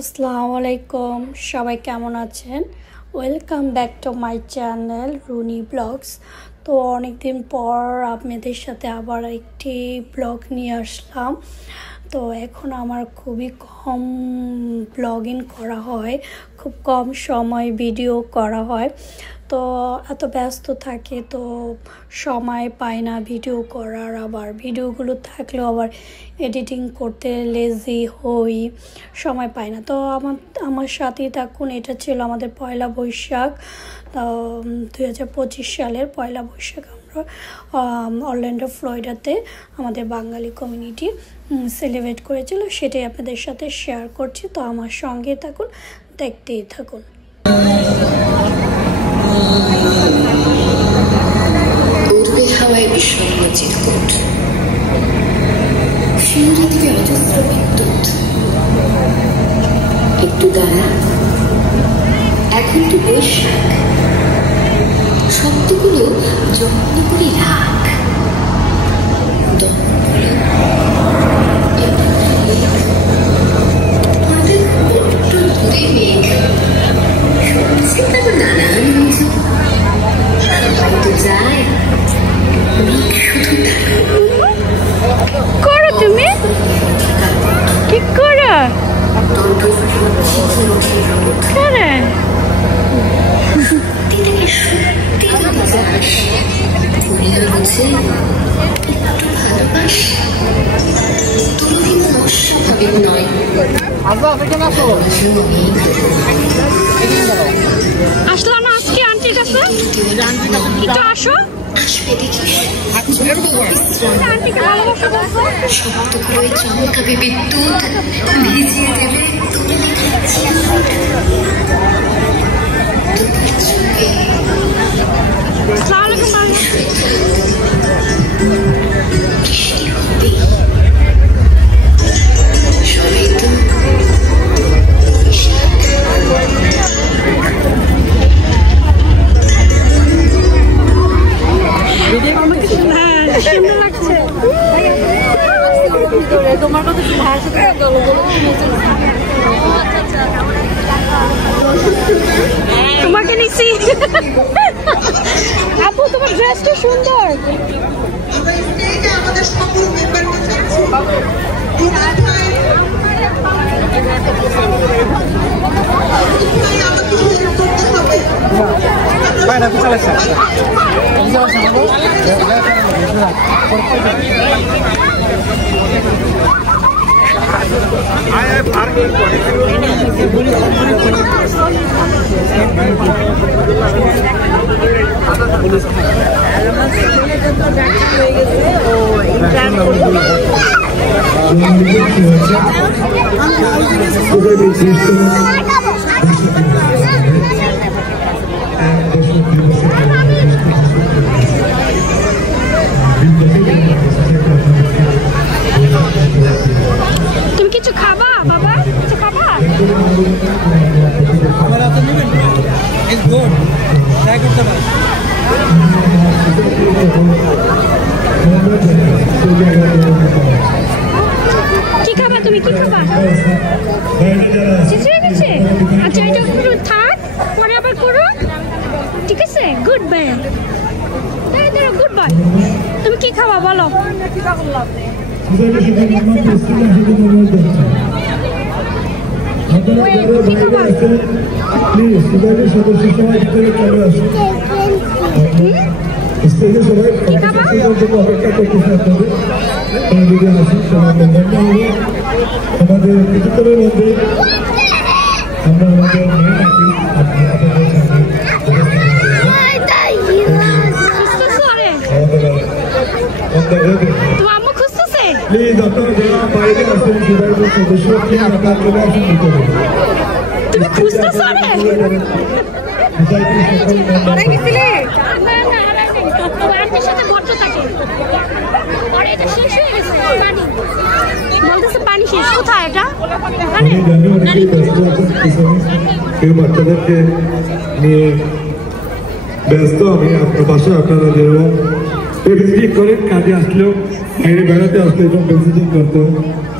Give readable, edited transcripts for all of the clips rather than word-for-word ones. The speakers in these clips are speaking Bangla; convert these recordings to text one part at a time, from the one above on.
আসসালামু আলাইকুম, সবাই কেমন আছেন? Welcome back to my channel Runi vlogs. তো অনেকদিন পর আপনাদের সাথে আবার একটি ব্লগ নিয়ে আসলাম। তো এখন আমার খুবই কম ব্লগিং করা হয়, খুব কম সময় ভিডিও করা হয়। তো এত ব্যস্ত থাকে তো সময় পায় না ভিডিও করার, আবার ভিডিওগুলো থাকলেও আবার এডিটিং করতে লেজি হই, সময় পায় না। তো আমার সাথেই থাকুন। এটা ছিল আমাদের পয়লা বৈশাখ, 2025 সালের পয়লা বৈশাখ। আমরা অরল্যান্ডো ফ্লোরিডাতে আমাদের বাঙালি কমিউনিটি সেলিব্রেট করেছিল, সেটাই আপনাদের সাথে শেয়ার করছি। তো আমার সঙ্গে থাকুন, দেখতেই থাকুন। উঠবে হাওয়ায় বিষণ্ণ চিৎকোট, শিউরে দিবে অজস্র বিদ্যুৎ। একটু দাঁড়া, এখন তো বৈশাখ, শব্দগুলো যত্ন করে রাখ। দূরে মেঘ শুনছে তার নানান অভিযোগ। সবাই তো যায়, মেঘ শুধু করো তুমি কি করো করে অস্বাভাবিক নয়। আসলাম না আজকে আন্টির কাছে, একটু আসো। আসবে দেখিস, শব্দ করে চমকাবে বিদ্যুৎ, ভিজিয়ে দেবে বৃষ্টি হবে। সবাই তো তোমার কথা তোমাকে নিচ্ছি। আপু তোমার ড্রেসটা সুন্দর। আমাদের সকল মেম্বারকে চাচ্ছি তুমি কিছু খাবা বাবা, কিছু খাবা? কি খাবা তুমি, কি খাবা? খিচুড়ি দিচ্ছে? আচ্ছা এটা একটু থাক, পরে আবার করো, ঠিক আছে? Good bye, good bye. তুমি কি খাবা বলো? আমাদের কিছুক্ষণের মধ্যে আমরা আমাদের প্লিজ আপনারা যারা বাইরে আসেন ডিভাইডের সদস্য প্লিজ আপনারা চলে আসুন ভিতরে। তুমি খুঁজতেছো রে? আরে গেছিলে? না না হারাইনি। তো আন্টির সাথে বড় থাকে। পরে এটা শেষ হয়ে গেছে পানি। বলতেছে পানি শেষ। কোথায় এটা? আমি জানি অনেকেই ব্যস্ত আছেন, কেউ বাচ্চাদেরকে নিয়ে ব্যস্ত। আমি আপনার বাসায় আপনারা যেরকম ভিজিট করেন, কাজে আসলেও বাইরে বেড়াতে আসলে এরকম ভিজিটিং করতে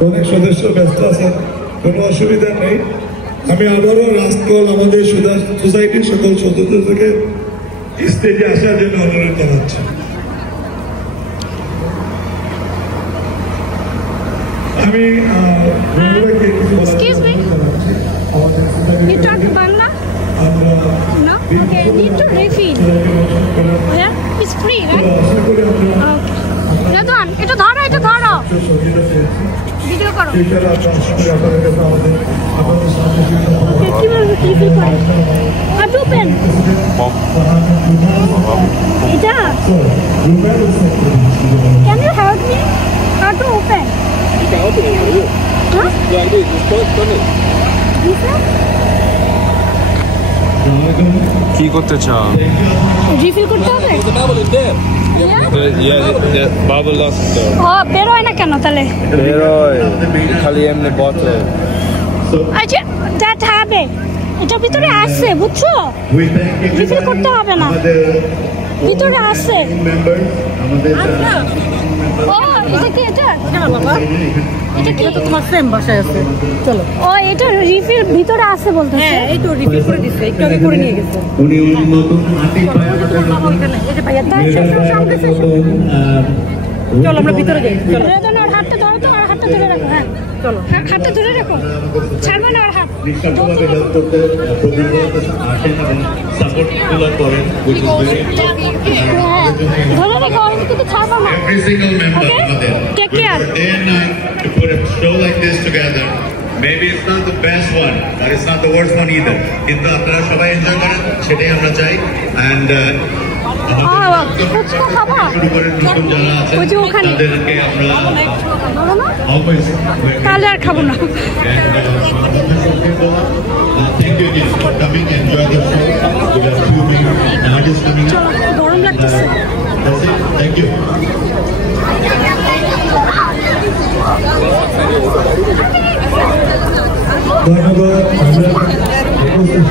অনেক সদস্য ব্যস্ত আছেন, কোনো অসুবিধা নেই। আমি আবারও রাজকল আমাদের সোসাইটির সকল সদস্যদেরকে স্টেজে আসার জন্য অনুরোধ জানাচ্ছি। আমি Excuse me. You talk Bangla? No? Okay, I need to refill. Yeah? It's free, right? Okay. Radwan, এটা ধরো, এটা ধরো। ভিডিও করো। কিভাবে রিফিল করে? How to open? এটা? Can you help me? How to open? Huh? কি করতে চাও? রিফিল করতে হবে? বাবল আসছে। ও বেরোয় না কেন তাহলে? বেরোয় খালি এমনি বোতল। আচ্ছা দ্যাট হবে। এটা ভিতরে আছে বুঝছো? রিফিল করতে হবে না। ভিতরে আছে। ও এটা কি এটা? না বাবা। এটা কি তোমার সেম বাসায় আছে? চলো। ও এটা রিফিল ভিতরে আছে বলতেছে। হ্যাঁ এই তো রিফিল করে দিছে। একটু আগে করে নিয়ে গেছে। উনি নতুন আটি পায় এই যে ভাইয়া তাই সামনে চলো আমরা ভিতরে যাই। চলো আর হাতটা ধরো তো, আর হাতটা ধরে রাখো। হ্যাঁ চলো, হাতটা ধরে রাখো, ছাড়বে না আর হাত। বিশ্বভাবে হেল্প করতে প্রতিনিয়ত আসেন এবং সাপোর্টগুলো করেন, which is very ধরে রাখো, আমি কিন্তু ছাড়বো না। Every single member Okay? আমাদের Take care. day and night to put a show like this together. Maybe it's not the best one, but it's not the worst one either. কিন্তু আপনারা সবাই এনজয় করেন, সেটাই আমরা চাই। And ফুচকা খাবা? শুরু করেন নতুন যারা আছেন ওই যে ওখানে। তাদেরকে আমরা বলো না? always তাহলে আর খাবো না। thank you again for coming and enjoy the show. We have few main artists coming up. চলো, গরম লাগতেছে। That's it. Thank you. ধন্যবাদ। আমরা উপস্থিত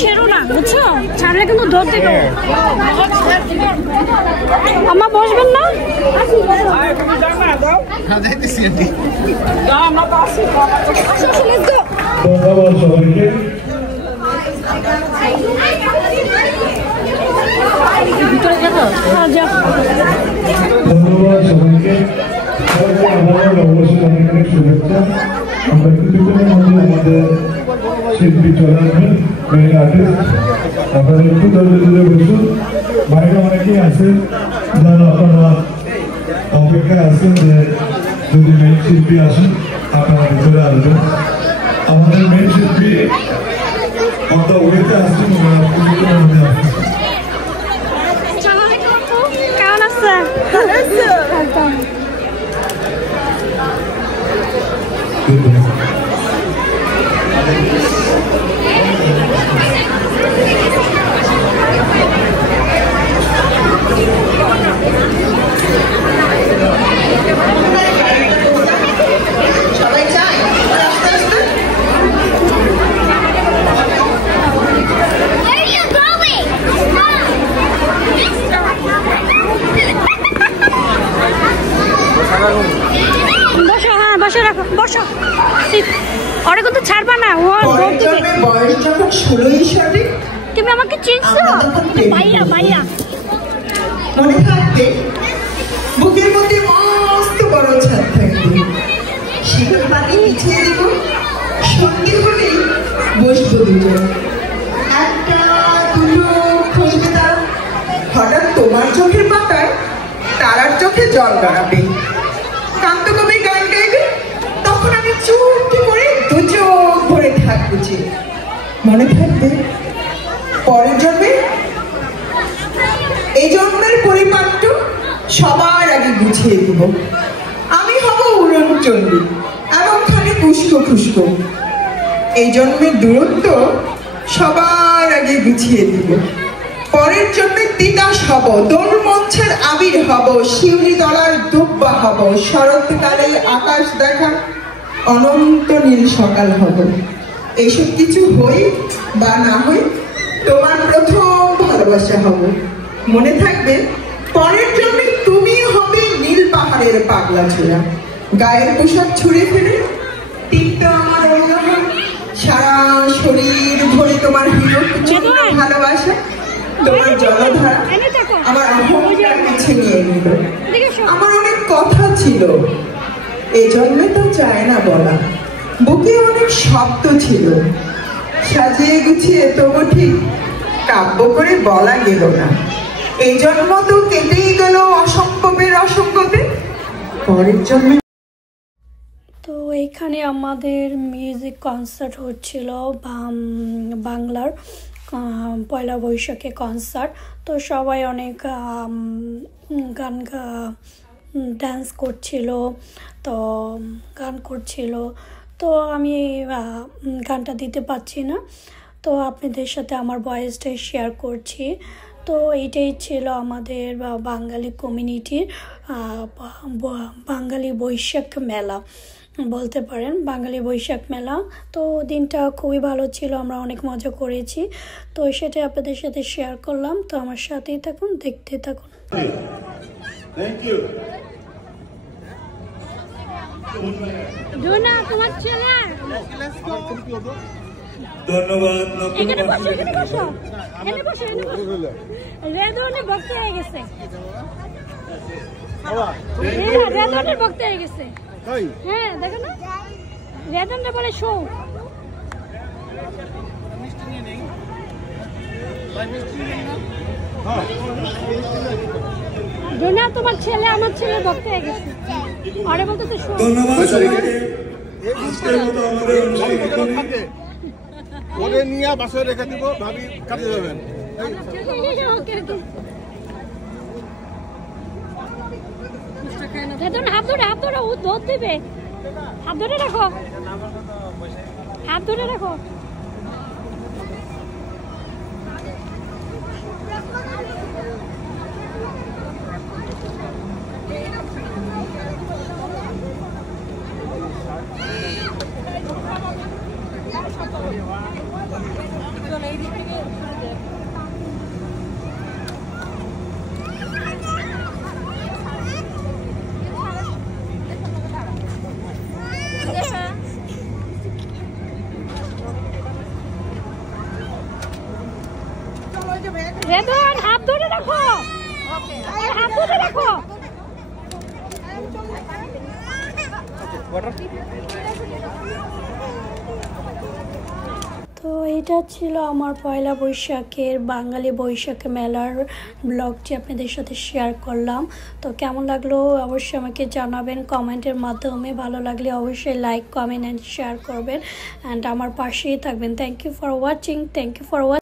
ছেড়ো না বুঝছো, ছাড়লে কিন্তু দৌড় দিবে। আমা বসবেন না? ধন্যবাদ সবাইকে। ধন্যবাদ সবাইকে। সবাইকে আবারও অবশ্যই অনেক অনেক শুভেচ্ছা। আমরা কিছুক্ষণের মধ্যে আমাদের শিল্পী চলে আসবেন, মেইন আর্টিস্ট। আপনারা একটু ধৈর্য বসুন। বাইরে অনেকেই আছেন যারা আপনারা অপেক্ষায় আছেন যে যদি মেইন শিল্পী আসেন আপনারা ভিতরে আসবেন। আমাদের মেইন শিল্পী অত ওয়েতে আসছেন, কিছুক্ষণের মধ্যে আসছেন। কেমন আছে? একদম সবাই চায় আস্তে আস্তে বসো। হ্যাঁ বসে রাখো, বসো। ওরা কিন্তু ছাড়বা না। ও পরের জন্মে বয়স যখন 16ই সঠিক, তুমি আমাকে চিনছো? ভাইয়া ভাইয়া মনে থাকবে বুকের মধ্যে মস্ত বড় ছাদ থাকবে, সেখানে পানি বিছিয়ে দেব, সঙ্গে হলেই বসবো দুজন, একটা দুটো খুঁজবে তারা, হঠাৎ তোমার চোখের পাতায় তারার চোখে জল গড়াবে, কান্ত কবি গান গাইবে, তখন আমি চুপটি করে দু চোখ ভরে থাকবো যে, মনে থাকবে পরের জন্মে এই জন্মের পরিপাট্য সবার আগে গুছিয়ে দেব, আমি হব উড়নচণ্ডী এবং খালি পুষ্প পুষ্প, এই জন্মের দূরত্ব সবার আগে গুছিয়ে দিব। পরের জন্মে তিতাস হব, দোল মঞ্চের আবির হব, শিউলি তলার দুব্বা হব, শরৎকালে আকাশ দেখা অনন্ত নীল সকাল হব। এইসব কিছু হই বা না হই, তোমার প্রথম ভালোবাসা হব। মনে থাকবে, পরের জন্মে তুমি হবে নীল পাহাড়ের পাগলা ছোড়া, গায়ের পোশাক ছুঁড়ে ফেলে টিপটা আমার অঙ্গ, সারা শরীর ভরে তোমার ভালোবাসা, তোমার জলধারা আমার অহংকার কাছে নিয়ে নিল। আমার অনেক কথা ছিল, এই জন্মে তো চায় না বলা, বুকে অনেক শব্দ ছিল, সাজিয়ে গুছিয়ে তবু ঠিক কাব্য করে বলা গেল না। এই জন্ম তো কেটেই গেল অসম্ভবের অসম্ভবে, পরের জন্মে। তো এখানে আমাদের মিউজিক কনসার্ট হচ্ছিল, বাংলার পয়লা বৈশাখে কনসার্ট। তো সবাই অনেক গান ডান্স করছিল, তো গান করছিল। তো আমি গানটা দিতে পারছি না, তো আপনাদের সাথে আমার ভয়েসটাই শেয়ার করছি। তো এইটাই ছিল আমাদের বাঙালি কমিউনিটির বাঙালি বৈশাখ মেলা বলতে পারেন, বাঙালি বৈশাখ মেলা। তো দিনটা খুবই ভালো ছিল, আমরা অনেক মজা করেছি। তো সেটাই আপনাদের সাথে শেয়ার করলাম। তো আমার সাথেই থাকুন, দেখতে থাকুন। তোমার ছেলে ধন্যবাদ। রেদনের ভক্ত হয়ে গেছে, রেদনের ভক্ত হয়ে গেছে। হ্যাঁ দেখো না, রেদনটা বলে শো। জোনা তোমার ছেলে আমার ছেলে ভক্ত হয়ে গেছে, আরে বলতে তো শো। ওরে নিয়ে বাসায় রেখে দিব, ভাবি কাটে যাবেন। হাত ধরে ও দুধ দিবে, হাত ধরে রাখো, হাত ধরে রাখো। রেদন হাত ধরে রাখো, হাত ধরে রাখো। তো এটা ছিল আমার পয়লা বৈশাখের বাঙালি বৈশাখ মেলার ব্লগটি আপনাদের সাথে শেয়ার করলাম। তো কেমন লাগলো অবশ্যই আমাকে জানাবেন কমেন্টের মাধ্যমে। ভালো লাগলে অবশ্যই লাইক, কমেন্ট অ্যান্ড শেয়ার করবেন, অ্যান্ড আমার পাশেই থাকবেন। Thank you for watching, thank you for watching.